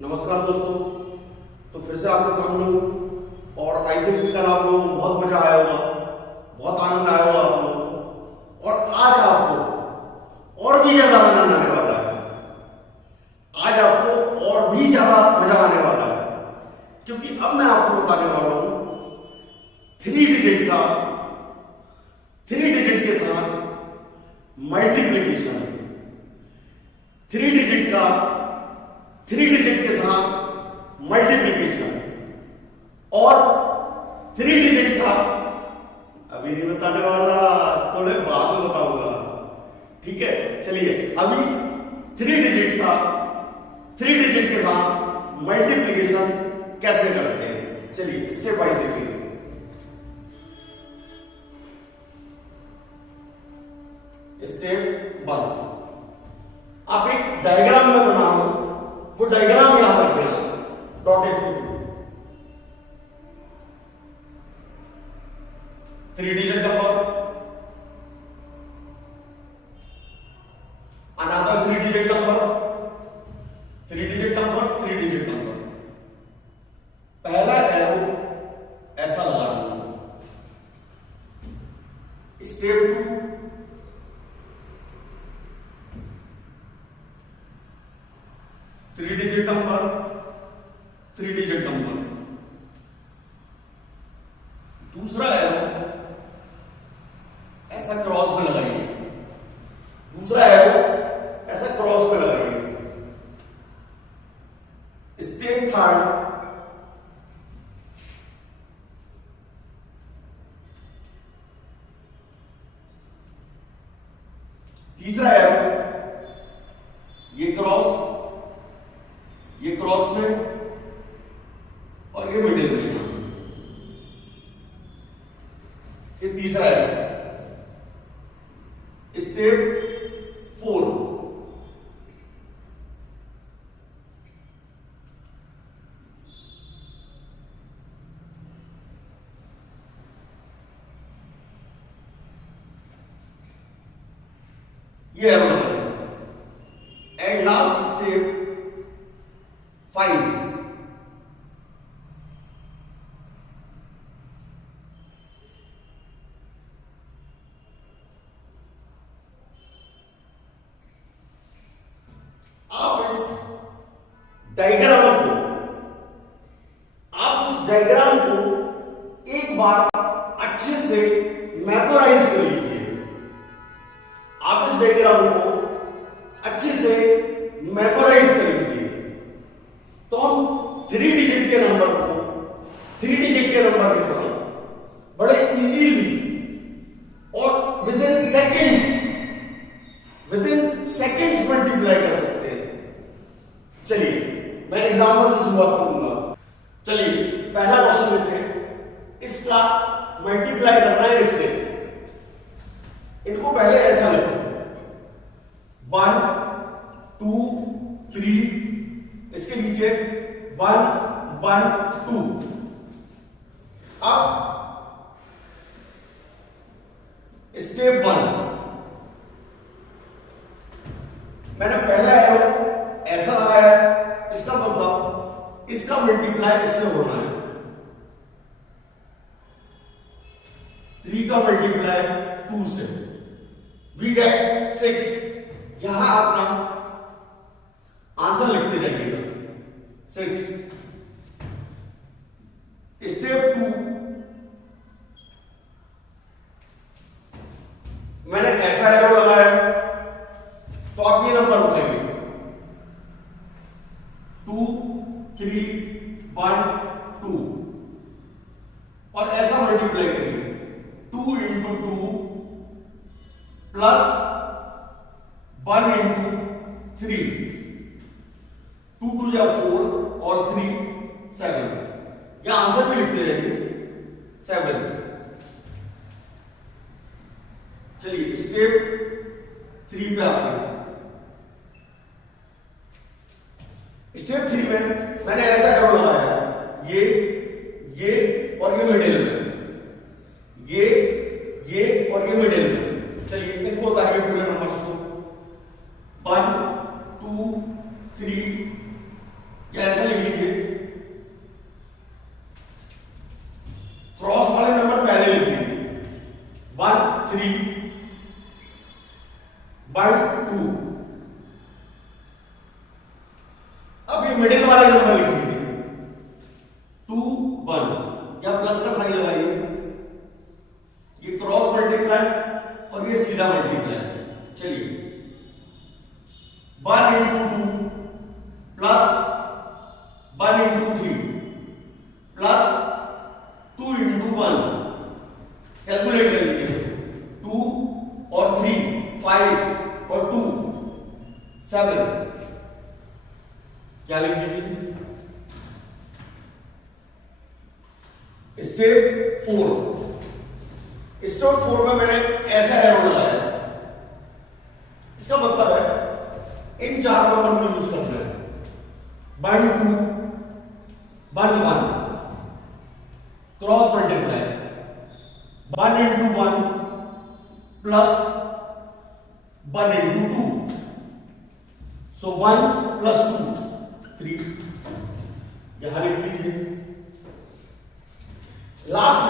नमस्कार दोस्तों। तो फिर से आपके सामने हूँ और आई थिंक कल आप लोगों को बहुत मजा आया होगा, बहुत आनंद आया होगा आप लोगों को। और आज आपको और भी ज्यादा आनंद आने वाला है, आज आपको और भी ज्यादा मजा आने वाला है, क्योंकि अब मैं आपको बताने वाला हूं 3 डिजिट के साथ मल्टीप्लीकेशन, 3 डिजिट के साथ मल्टीप्लीकेशन और 3 डिजिट का अभी नहीं बताने वाला, थोड़े बाद में बताऊंगा। ठीक है, चलिए अभी 3 डिजिट के साथ मल्टीप्लीकेशन कैसे करते हैं, चलिए स्टेप बाय देखिए। स्टेप 1, आप एक डायग्राम में बना रहे हो, वो डायग्राम याद रखें, डॉट से 3 digit number, another 3 digit number, 3 digit number, 3 digit number. पहला एरो ऐसा लगा दूंगा। Step 2, three digit number, 3 digit number. दूसरा एरो ऐसा क्रॉस में लगाइए, दूसरा एरो ऐसा क्रॉस में लगाइए। स्टेप 3, तीसरा एरो ये क्रॉस में और ये मिडिल में, ये तीसरा है। स्टेप 4, ये एरो एंड लास्ट स्टेप 5, आप इस डायग्राम को एक बार अच्छे से मेमोराइज कर लीजिए। आप इस डायग्राम को अच्छे से मेमोराइज कर लीजिए, तो हम 3 डिजिट के नंबर के साथ बड़े इजीली और विद इन सेकेंड्स मल्टीप्लाई कर सकते हैं। चलिए मैं एग्जांपल से शुरुआत करूंगा। चलिए पहला क्वेश्चन लेते हैं, इसका मल्टीप्लाई करना है इससे। इनको पहले ऐसा लिखो, 1 2 3, इसके नीचे 1 1 2। अब स्टेप 1, मैंने पहला एरो ऐसा लगाया है, इसका मतलब इसका मल्टीप्लाई इससे होना है। 3 का मल्टीप्लाई 2 से, वी गेट 6। यहां अपना आंसर लिखते जाइएगा, 6। स्टेप 2, मैंने ऐसा एरो लगाया, तो आप ये नंबर उठाइए, 2 3 1 2 और ऐसा मल्टीप्लाई करिए, 2 × 2 प्लस 1 × 3, 2 2 जा 4 और 3 7। यहां आंसर भी लिखते जाइए, 7। चलिए स्टेप 3 पे आते हैं। स्टेप 3 में मैंने ऐसा एरो लगाया, ये और ये मिडिल में, ये और ये मिडिल में। चलिए इनको उतारिए पूरे नंबर्स को, 1 2 3 या ऐसा लिख लीजिए, क्रॉस वाले नंबर पहले लिख लीजिए, 1 3 1 2। अब ये मिडिल वाले नंबर लिख लीजिए, 2 1, या प्लस का साइन लगाइए, ये क्रॉस मल्टीप्लाई और ये सीधा मल्टीप्लाई। चलिए 1 into 2 plus 1 into 3 plus 2 into 1, calculate कर लीजिए, 2 और 3 5 और 2 7, क्या लिख दीजिए, स्टेप 4। स्टेप 4 में मैंने ऐसा एरो लगाया, इसका मतलब है इन चार नंबर को यूज करना है, 1 2 1 1, cross multiply, 1 into 1 plus 1 into 2, सो 1 plus 2 3, यहां लिख दीजिए। लास्ट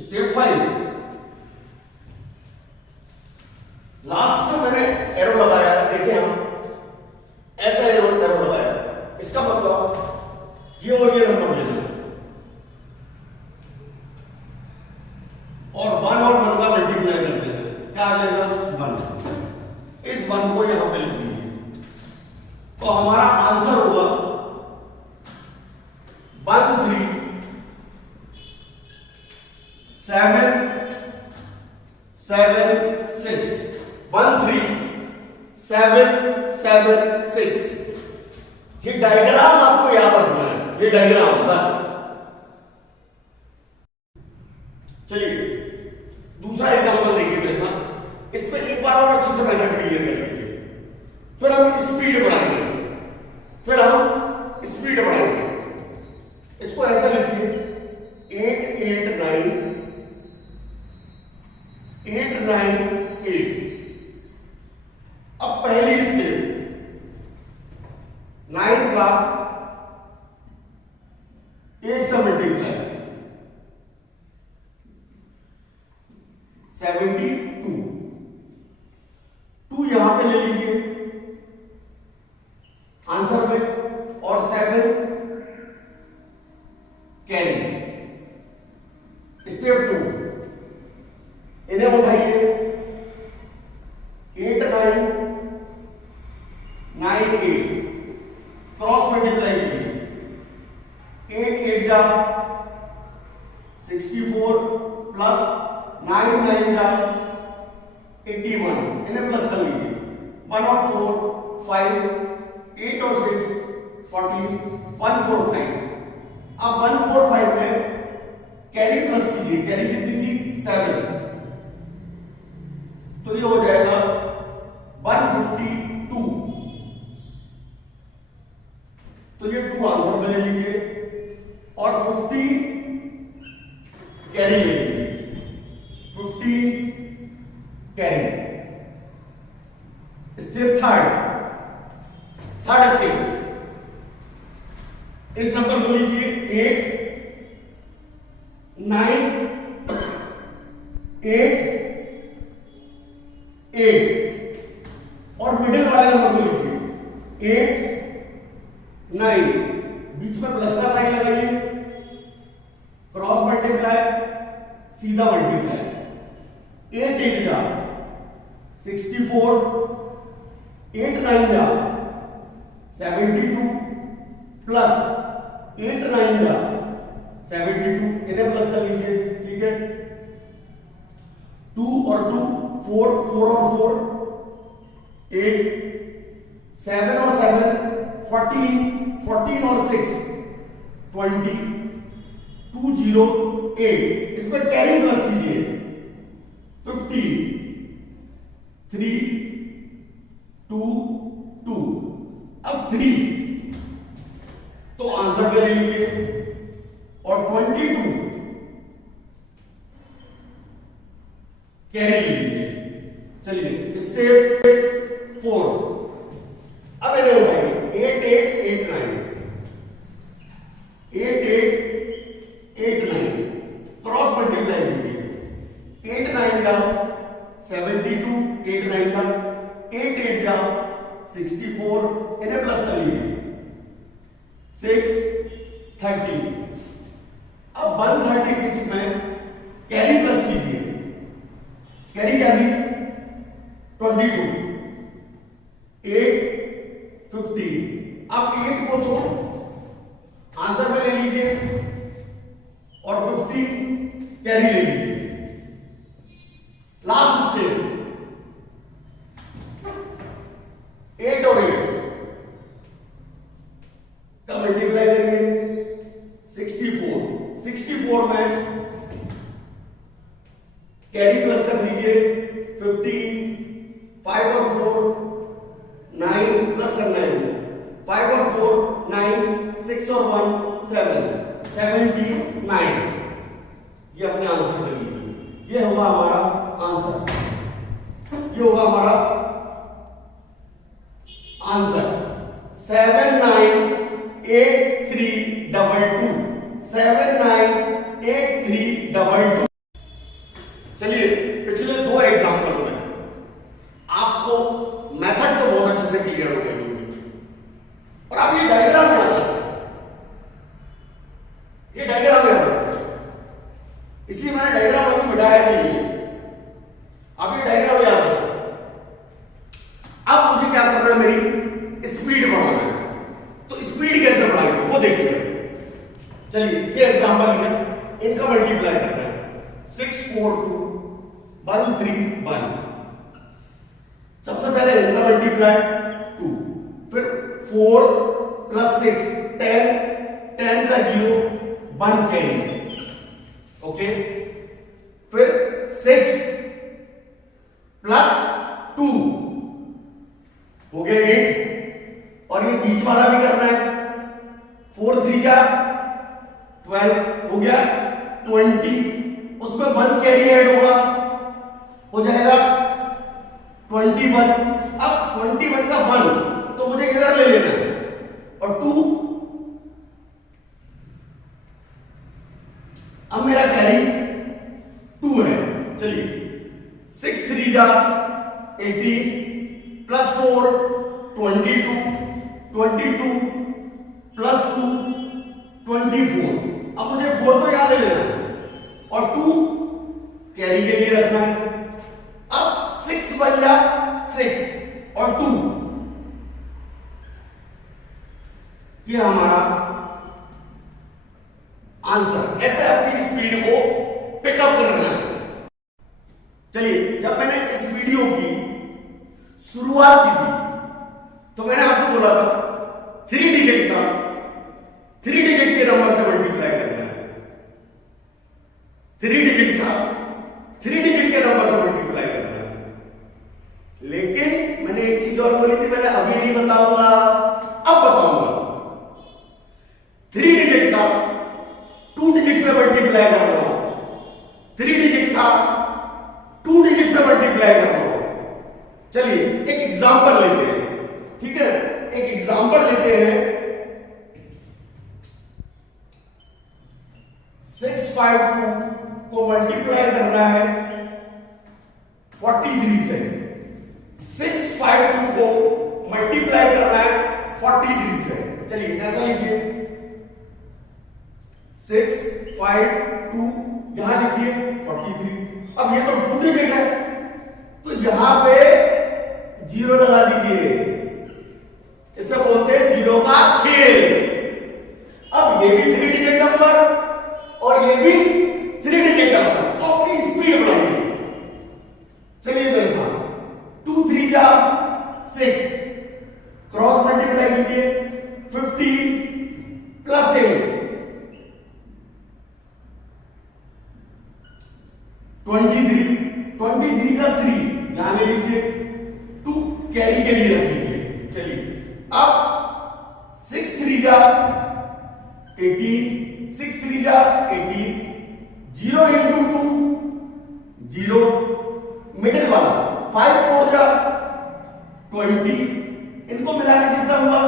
स्टेप 5, लास्ट जो मैंने एरो लगाया, देखिए हम ऐसा एरो लगाया, इसका मतलब ये और ये नंबर लेना है और 1 और 1 का मल्टीप्लाई कर देना, क्या आ जाएगा 1। इस 1 को यहां पे लिख दीजिए, तो हमारा आंसर होगा 1 3 7 7 6, 1 3 7 7 6। ये डायग्राम आपको याद रखना है, ये डायग्राम बस। चलिए दूसरा एग्जांपल देखिए मेरे साथ, इस पे एक बार और अच्छे से मेथड क्लियर कर लीजिए, फिर हम स्पीड बढ़ाएंगे, इसको ऐसा लिखिए, 8 8 9 8 9 8। अब पहली स्टेप 9 का 8 से मल्टीप्लाई, 72, 2 यहां पे ले लीजिए आंसर में, और 7 कैरी। स्टेप 2, इन्हें उठाइए, 8 9 9 8, क्रॉस मल्टीप्लाई कीजिए, 8 8 जा 64 प्लस 9 9 जा 81, इन्हें प्लस कर लीजिए, 1 और 4 5, 8 और 6 14, 1 4 5। अब 1 4 5 में कैरी प्लस कीजिए, कैरी कितनी थी 7, तो ये हो जाएगा 152, तो ये 2 आंसर में ले लीजिए और 50 कैरी ले लीजिए, 50 कैरी। स्टेप थर्ड स्टेप, इस नंबर को लीजिए 8 9 8 8 और मिडिल वाले नंबर को लिखिए 8 9, बीच में प्लस का साइन लगाइए, क्रॉस मल्टीप्लाई सीधा मल्टीप्लाई, 8 8 जा 64, 8 9 जा 72 प्लस 8 9 जा 72, इन्हें प्लस कर लीजिए, ठीक है। 2 और 2 4, 4 और 4 8, 7 और 7 14, 14 और 6 20, 2 0 8, इसमें कैरी प्लस कीजिए, 15 3 2 2, अब 3 तो आंसर ले लीजिए और 22 कैरी लीजिए। चलिए स्टेप 4, अब इन्हें उठाएंगे 8 8 8 9 8 8 8 9 क्रॉस मल्टीप्लाई कीजिए 8 9 का 72 8 9 का 8 8 का 64 इन्हें प्लस कर लीजिए 6 30। अब 136 में कैरी प्लस कीजिए, कैरी क्या थी 22 8 15। अब 8 को तो आंसर में ले लीजिए और 15 कैरी ले लीजिए। लास्ट स्टेप 8 और 8 का मल्टीप्लाई करिए 64 में कैरी प्लस कर दीजिए 15 5 और 4 9 प्लस करना है 5 और 4 9 6 और 1 7 79। ये अपने आंसर कर लीजिए, ये होगा हमारा आंसर, ये होगा हमारा आंसर 798322 798322। चलिए पिछले दो एग्जाम्पल में आपको मेथड तो बहुत अच्छे से क्लियर हो गई होगी और आप ये डायग्राम याद रखते हैं, ये डायग्राम याद रखते हैं, इसलिए मैंने डायग्राम अभी मिटाया नहीं है, आप ये डायग्राम याद रखते हैं। अब मुझे क्या करना है, मेरी स्पीड बढ़ाना है, तो स्पीड कैसे बढ़ाएंगे वो देखिए। चलिए ये एग्जाम्पल लिया, इनका मल्टीप्लाई करना है 642 131। सबसे पहले इनका मल्टीप्लाई 2, फिर 4 प्लस 6 10 10 का 0 1 कैरी, ओके, फिर 6 प्लस 2 हो गया 8 और ये बीच वाला भी करना है 4 3 जा 12 हो गया 20, उसमें 1 कैरी ऐड होगा, हो जाएगा 21। अब 21 का 1 तो मुझे इधर ले लेना है और 2, अब मेरा कैरी 2 है। चलिए 6 3 जा 18 प्लस 4 22 22 प्लस 2 24। अब मुझे 4 तो यहां ले लेना है और 2 कैरी के लिए रखना है। अब 6 बन जा 6 और 2, ये हमारा आंसर। ऐसे अपनी स्पीड को पिकअप करना है। चलिए जब मैंने इस वीडियो की शुरुआत की थी तो मैंने आपसे बोला था 3 डिजिट का 3 डिजिट के नंबर से मल्टीप्लाई करना है, 3 डिजिट का 3 डिजिट के नंबर से मल्टीप्लाई करना है। लेकिन मैंने एक चीज और बोली थी, मैंने अभी नहीं बताऊंगा, अब बताऊंगा। 3 डिजिट का 2 डिजिट से मल्टीप्लाई कर रहा हूं, 3 डिजिट का 2 डिजिट से मल्टीप्लाई कर रहा हूं। चलिए एक एग्जांपल लेते हैं, ठीक है, एक एग्जांपल लेते हैं। 652 को मल्टीप्लाई करना है 43 से, 652 को मल्टीप्लाई करना है 43 से। चलिए ऐसा लिखिए 652 यहां लिखिए 43। अब ये तो 2 डिजिट है तो यहां पे 0 लगा दीजिए, इसे बोलते हैं 0 का खेल। अब ये भी 3 डिजिट नंबर और ये भी 3 डिजिट नंबर, तो अपनी स्पीड बढ़ाइए। चलिए मेरे साथ 2 3 जा 6, क्रॉस मल्टीप्लाई कीजिए 15 प्लस 8 23, 23 का 3 यहां ले लीजिए, 2 कैरी के लिए रख लीजिए। चलिए अब 6 3 जा 18, 6 3 जा 18, 0 into 2 0, मिडिल वाला 5 4 जा 20, इनको मिला के कितना हुआ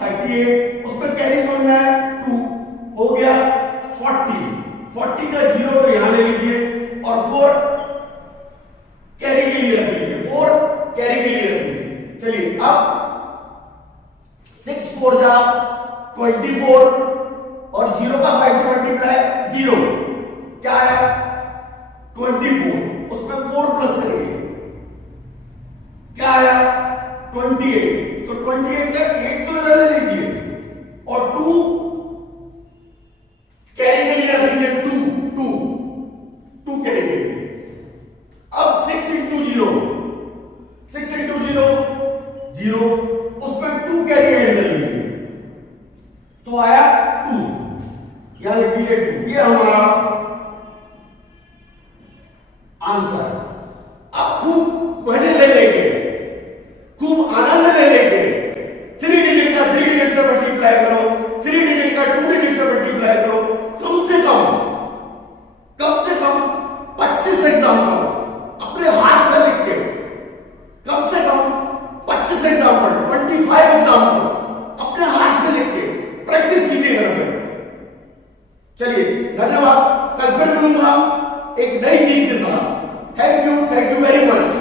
38, उसमें कैरी जोड़ना है 2, हो गया 40 का 0 तो यहां ले लीजिए और 4 कैरी के लिए रख लीजिए, 4 कैरी के लिए रख लीजिए। चलिए अब 6 4 जा 24 और 0 का 5 से मल्टीप्लाई 0 क्या है 24, उसमें 4 प्लस करेंगे क्या आया 28, तो 28 का 1 तो इधर ले लीजिए और 2 कैरी के लिए रख लीजिए 2 कैरी के लिए। अब 6 into 0 0 उसमें 2 कैरी ऐड कर लीजिए तो आया 2, यहां लिख लीजिए 2, ये हमारा आंसर। अब खूब मजे ले लेंगे, खूब आनंद ले लेंगे, 3 डिजिट का 3 डिजिट से मल्टीप्लाई करो, 3 डिजिट का 2 डिजिट से मल्टीप्लाई करो, कम से कम 25 एग्जाम्पल अपने हाथ से लिख के, कम से कम 25 एग्जाम्पल 25 एग्जाम्पल अपने हाथ से लिख के प्रैक्टिस कीजिए घर में। चलिए धन्यवाद, कल फिर मिलूंगा एक नई चीज के साथ। Thank you very much.